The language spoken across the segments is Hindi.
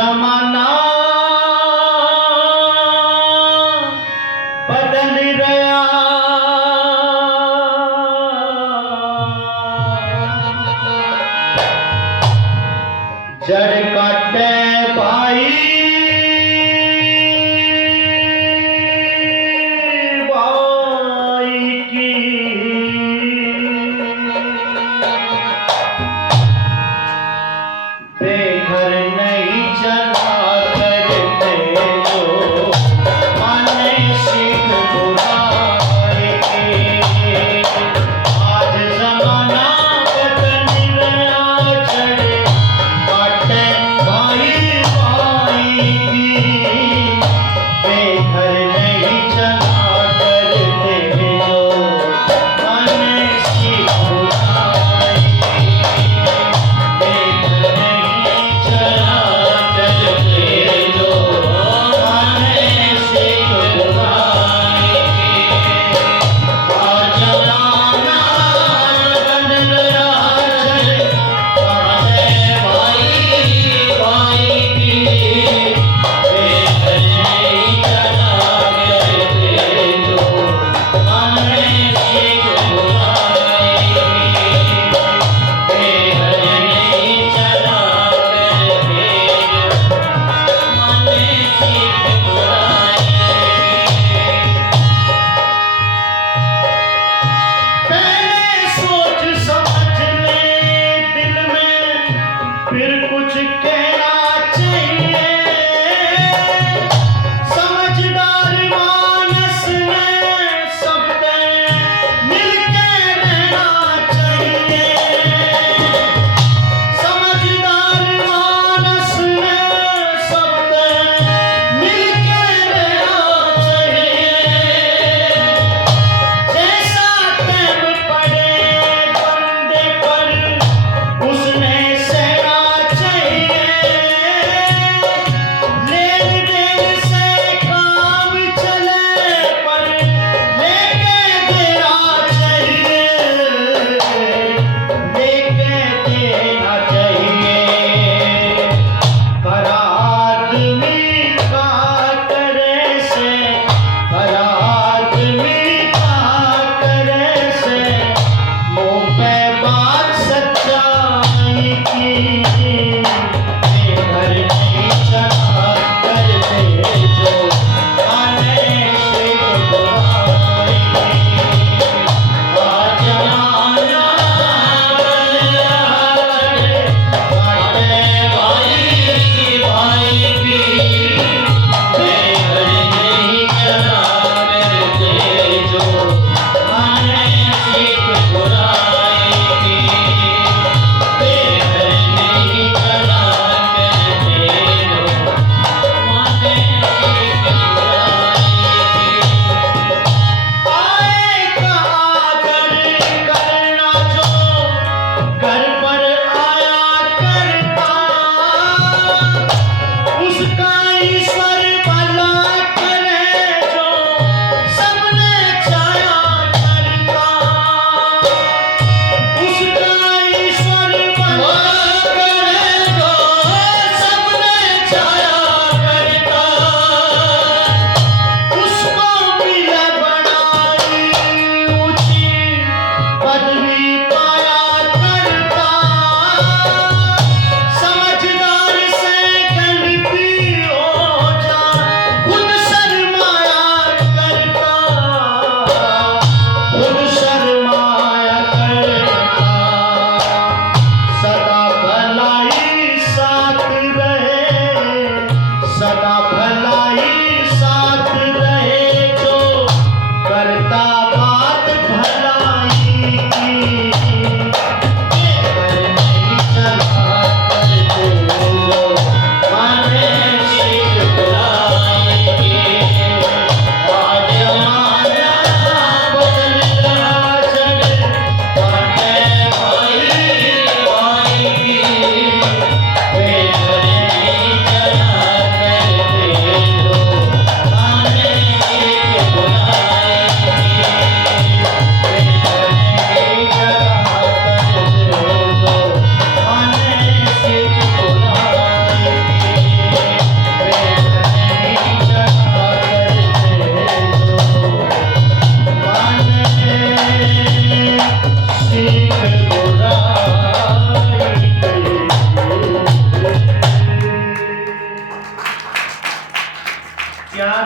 जमाना बदल रहा, जड़ काटे भाई भाई की, बेघर नहीं चला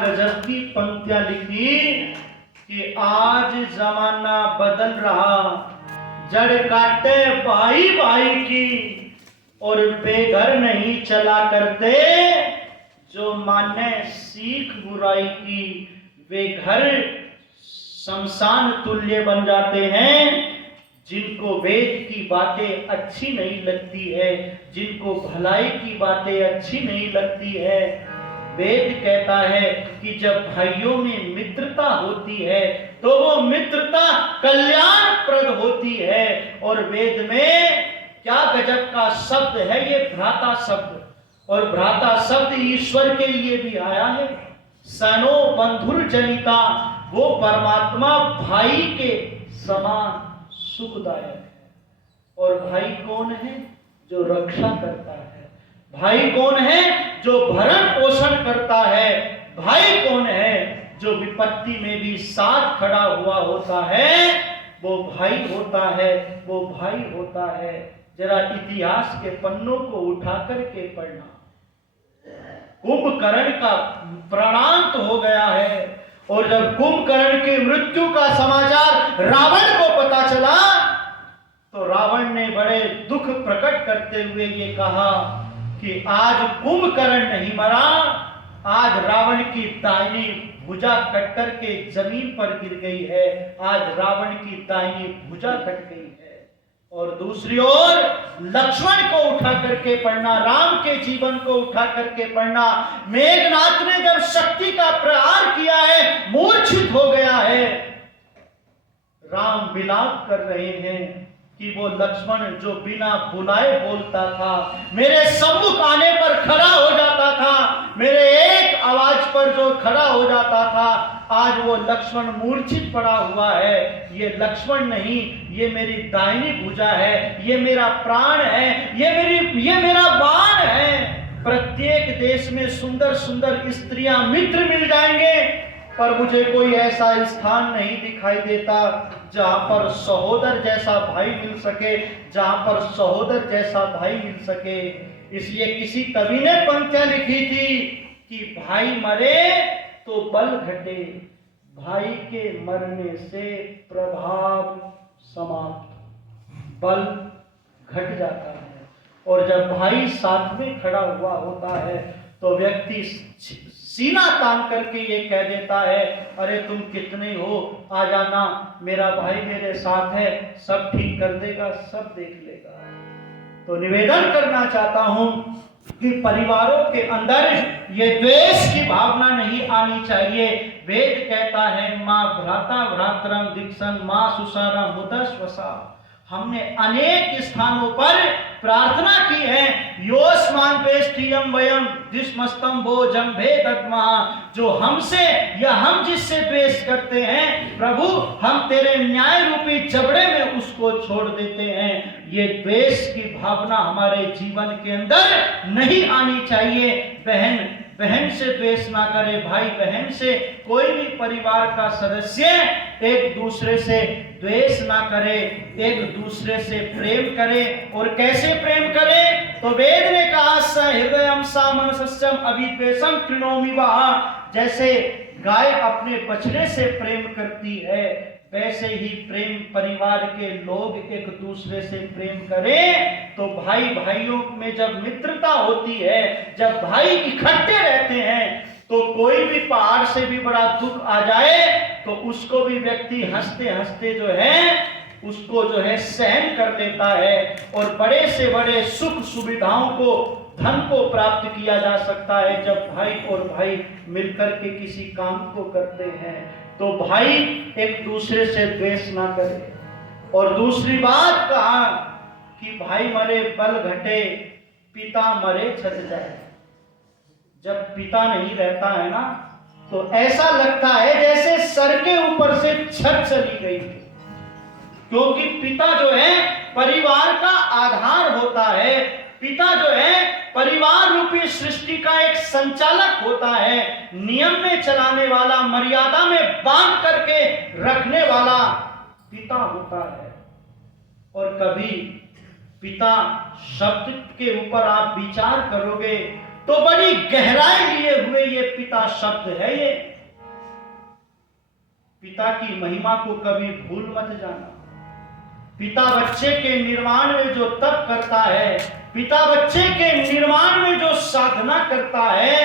गजब की पंक्तियां लिखी कि आज जमाना बदल रहा, जड़ काटे भाई भाई की और बेघर नहीं चला करते, जो माने सीख बुराई की वे घर शमशान तुल्य बन जाते हैं। जिनको वेद की बातें अच्छी नहीं लगती है, जिनको भलाई की बातें अच्छी नहीं लगती है, वेद कहता है कि जब भाइयों में मित्रता होती है तो वो मित्रता कल्याणप्रद होती है। और वेद में क्या गजब का शब्द है ये भ्राता शब्द, और भ्राता शब्द ईश्वर के लिए भी आया है। सनो बंधुर जनिता, वो परमात्मा भाई के समान सुखदायक है। और भाई कौन है? जो रक्षा करता है। भाई कौन है? जो भरण पोषण करता है। भाई कौन है? जो विपत्ति में भी साथ खड़ा हुआ होता है। वो भाई होता है, वो भाई होता है। जरा इतिहास के पन्नों को उठा करके पढ़ना। कुंभकर्ण का प्राणांत हो गया है, और जब कुंभकर्ण की मृत्यु का समाचार रावण को पता चला तो रावण ने बड़े दुख प्रकट करते हुए ये कहा कि आज कुंभकर्ण नहीं मरा, आज रावण की दाहिनी भुजा कट करके जमीन पर गिर गई है। आज रावण की दाहिनी भुजा कट गई है। और दूसरी ओर लक्ष्मण को उठा करके पढ़ना, राम के जीवन को उठा करके पढ़ना। मेघनाथ ने जब शक्ति का प्रहार किया है, मूर्छित हो गया है, राम विलाप कर रहे हैं कि वो लक्ष्मण जो बिना बुलाए बोलता था, मेरे सम्मुख आने पर खड़ा हो जाता था, मेरे एक आवाज पर जो खड़ा हो जाता था, आज वो लक्ष्मण मूर्छित पड़ा हुआ है। ये लक्ष्मण नहीं, ये मेरी दाहिनी भुजा है, ये मेरा प्राण है, ये मेरा बाण है। प्रत्येक देश में सुंदर सुंदर स्त्रियां मित्र मिल जाएंगे, पर मुझे कोई ऐसा स्थान नहीं दिखाई देता जहां पर सहोदर जैसा भाई मिल सके, जहां पर सहोदर जैसा भाई मिल सके। इसलिए किसी कवि ने पंक्तियां लिखी थी कि भाई मरे तो बल घटे, भाई के मरने से प्रभाव समाप्त, बल घट जाता है। और जब भाई साथ में खड़ा हुआ होता है तो व्यक्ति सीना तान करके ये कह देता है, अरे तुम कितने हो, आ जाना, मेरा भाई मेरे साथ है, सब ठीक कर देगा, सब देख लेगा। तो निवेदन करना चाहता हूं कि परिवारों के अंदर ये द्वेष की भावना नहीं आनी चाहिए। वेद कहता है मां भ्राता भ्रातरम दीक्षण मां सुसारा मुदस्वसा। हमने अनेक स्थानों पर प्रार्थना की है, योस्मान पेष्टियम वयम दिस्मस्तम भो जंभे दत्मा। जो हमसे या हम जिससे द्वेष करते हैं, प्रभु हम तेरे न्याय रूपी जबड़े में उसको छोड़ देते हैं। ये द्वेष की भावना हमारे जीवन के अंदर नहीं आनी चाहिए। बहन बहन से द्वेष ना करे, भाई बहन से, कोई भी परिवार का सदस्य एक दूसरे से द्वेष ना करे, एक दूसरे से प्रेम करे। और कैसे प्रेम करे? तो वेद ने कहा सहृदयम सामनस्यम अभिद्वेषम कृणोमि वः। जैसे गाय अपने बछड़े से प्रेम करती है, वैसे ही प्रेम परिवार के लोग एक दूसरे से प्रेम करें। तो भाई भाइयों में जब मित्रता होती है, जब भाई इकट्ठे रहते हैं, तो कोई भी पहाड़ से भी बड़ा दुख आ जाए तो उसको भी व्यक्ति हंसते हंसते जो है उसको जो है सहन कर लेता है। और बड़े से बड़े सुख सुविधाओं को, धन को प्राप्त किया जा सकता है जब भाई और भाई मिलकर के किसी काम को करते हैं। तो भाई एक दूसरे से द्वेष ना करे। और दूसरी बात कहा कि भाई मरे बल घटे, पिता मरे छत जाए। जब पिता नहीं रहता है ना, तो ऐसा लगता है जैसे सर के ऊपर से छत चली गई, क्योंकि पिता जो है परिवार का आधार होता है। पिता जो है परिवार रूपी सृष्टि का एक संचालक होता है, नियम में चलाने वाला, मर्यादा में बांध करके रखने वाला पिता होता है। और कभी पिता शब्द के ऊपर आप विचार करोगे तो बड़ी गहराई लिए हुए ये पिता शब्द है। ये पिता की महिमा को कभी भूल मत जाना। पिता बच्चे के निर्माण में जो तप करता है, पिता बच्चे के निर्माण में जो साधना करता है,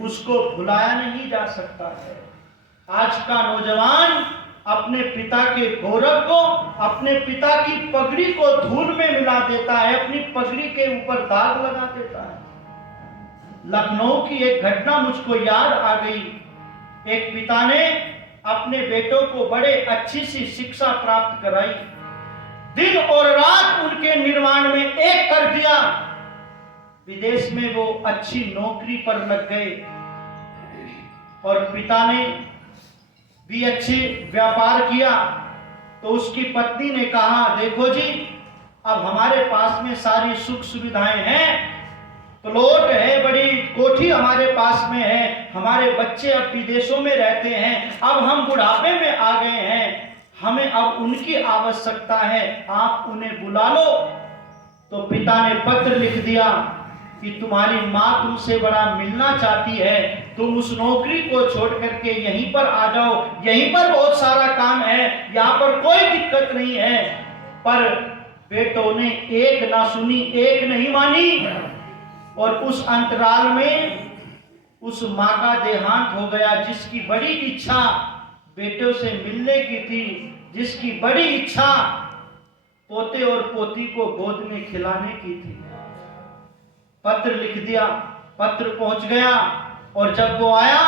उसको भुलाया नहीं जा सकता है। आज का नौजवान अपने पिता के गौरव को, अपने पिता की पगड़ी को धूल में मिला देता है, अपनी पगड़ी के ऊपर दाग लगा देता है। लखनऊ की एक घटना मुझको याद आ गई। एक पिता ने अपने बेटों को बड़े अच्छी सी शिक्षा प्राप्त कराई, दिन और रात उनके निर्माण में एक कर दिया। विदेश में वो अच्छी नौकरी पर लग गए और पिता ने भी अच्छे व्यापार किया। तो उसकी पत्नी ने कहा, देखो जी, अब हमारे पास में सारी सुख सुविधाएं हैं, प्लॉट है, बड़ी कोठी हमारे पास में है, हमारे बच्चे अब विदेशों में रहते हैं, अब हम बुढ़ापे में आ गए हैं, हमें अब उनकी आवश्यकता है, आप उन्हें बुला लो। तो पिता ने पत्र लिख दिया कि तुम्हारी माँ तुमसे बड़ा मिलना चाहती है, तुम उस नौकरी को छोड़ करके यहीं पर आ जाओ, यहीं पर बहुत सारा काम है, यहाँ पर कोई दिक्कत नहीं है। पर बेटों ने एक ना सुनी, एक नहीं मानी, और उस अंतराल में उस माँ का देहांत हो गया, जिसकी बड़ी इच्छा बेटों से मिलने की थी, जिसकी बड़ी इच्छा पोते और पोती को गोद में खिलाने की थी। पत्र लिख दिया, पत्र पहुंच गया, और जब वो आया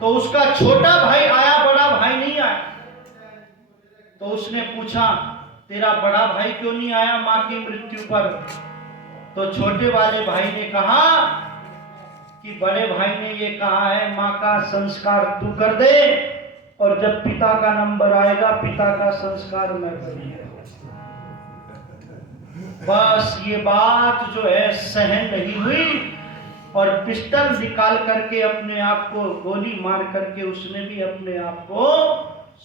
तो उसका छोटा भाई आया, बड़ा भाई नहीं आया। तो उसने पूछा, तेरा बड़ा भाई क्यों नहीं आया माँ की मृत्यु पर? तो छोटे वाले भाई ने कहा कि बड़े भाई ने ये कहा है, माँ का संस्कार तू कर दे, और जब पिता का नंबर आएगा पिता का संस्कार मैं करूंगा। बस ये बात जो है सहन नहीं हुई, और पिस्टल निकाल करके अपने आप को गोली मार करके उसने भी अपने आप को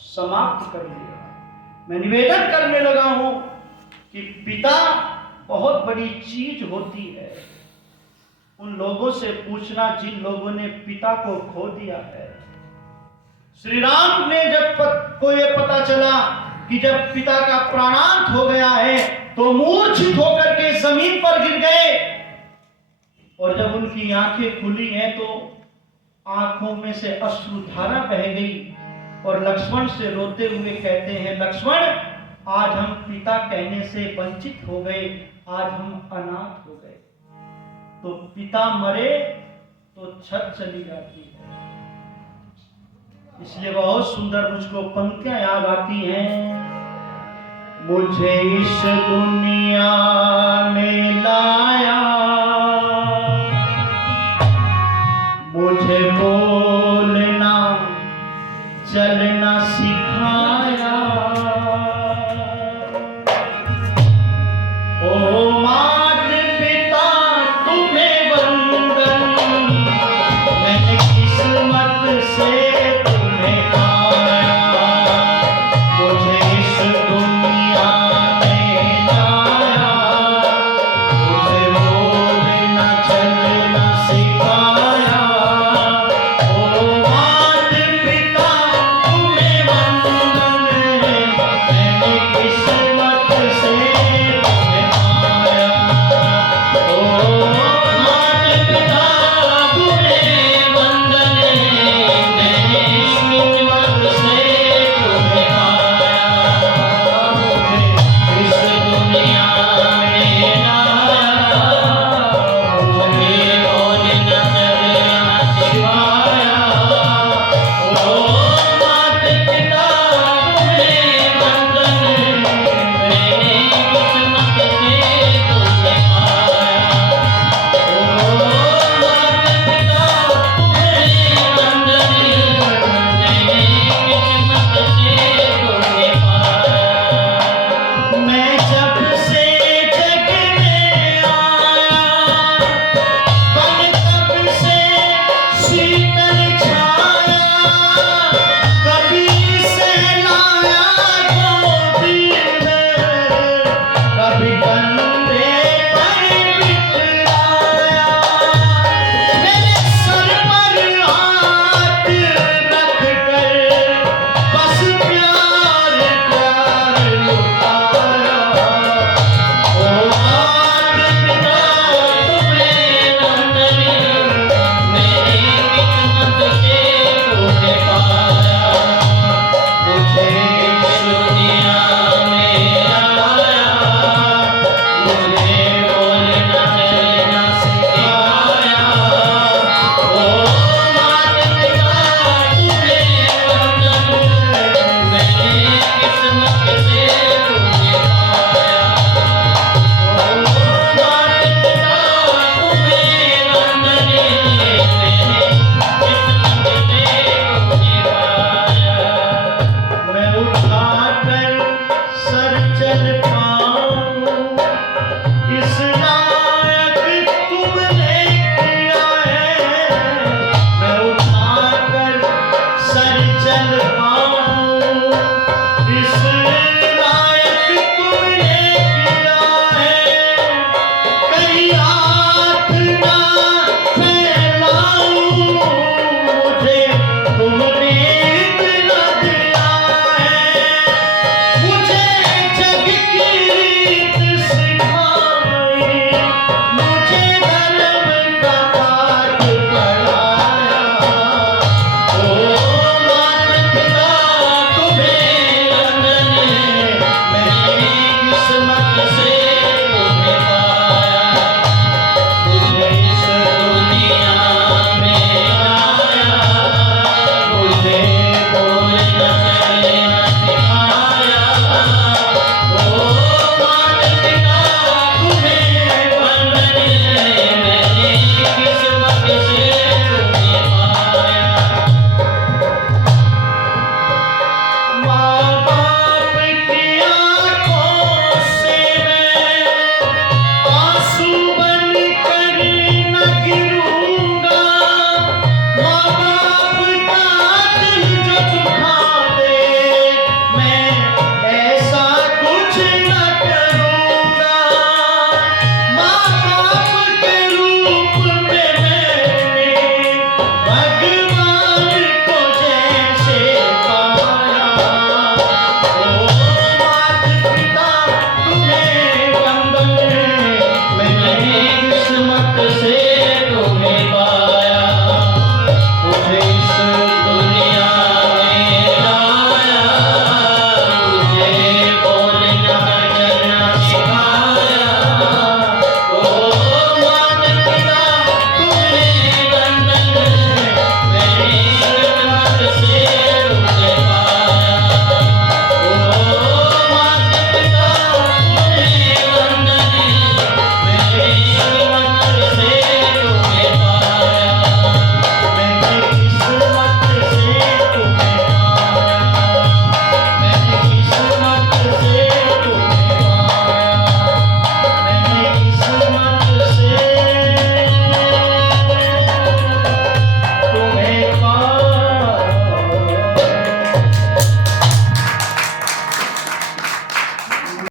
समाप्त कर लिया। मैं निवेदन करने लगा हूं कि पिता बहुत बड़ी चीज होती है। उन लोगों से पूछना जिन लोगों ने पिता को खो दिया है। श्री राम ने जब को ये पता चला कि जब पिता का प्राणांत हो गया है, तो मूर्छित होकर के जमीन पर गिर गए, और जब उनकी आंखें खुली हैं तो आंखों में से अश्रुधारा बह गई, और लक्ष्मण से रोते हुए कहते हैं, लक्ष्मण, आज हम पिता कहने से वंचित हो गए, आज हम अनाथ हो गए। तो पिता मरे तो छत चली जाती है। इसलिए बहुत सुंदर मुझको पंक्तियां याद आती हैं, मुझे इस दुनिया में लाया, मुझे बोलना चलना